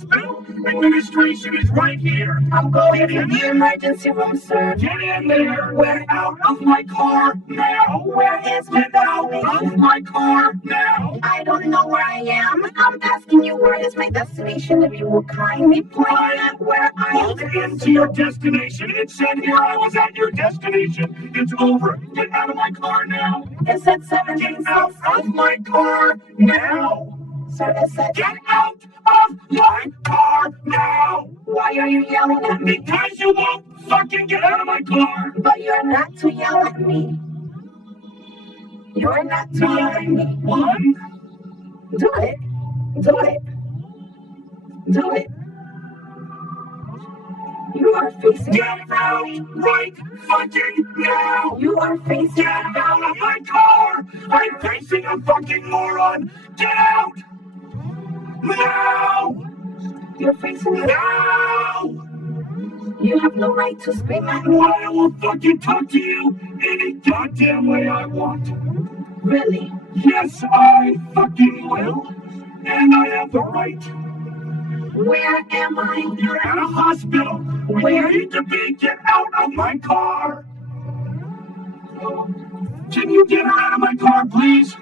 hospital. Administration is right here. I'm going to the emergency room, sir. Get in there. We're out of my car now. Where is my Get out of my car now. I don't know where I am. I'm asking you where is my destination. If you will kindly point out where I am. Pulled into your destination. It said here I was at your destination. It's over. Get out of my car now. It said 17 Get out South. of my car now. Sir, it said, Get out of my car now. why are you yelling at me? Because you won't fucking get out of my car. But you're not to yell at me. You're not to yell at me. 911. Do it. Do it. Do it. You are facing. Get out right fucking now. You are facing. Get out of my car. I'm facing a fucking moron. Get out now. You're facing. Now. You have no right to scream at me. I will fucking talk to you any goddamn way I want. Really? Yes, I fucking will. And I have the right. Where am I? You're at a hospital. Where you need to be. Get out of my car. Can you get her out of my car, please?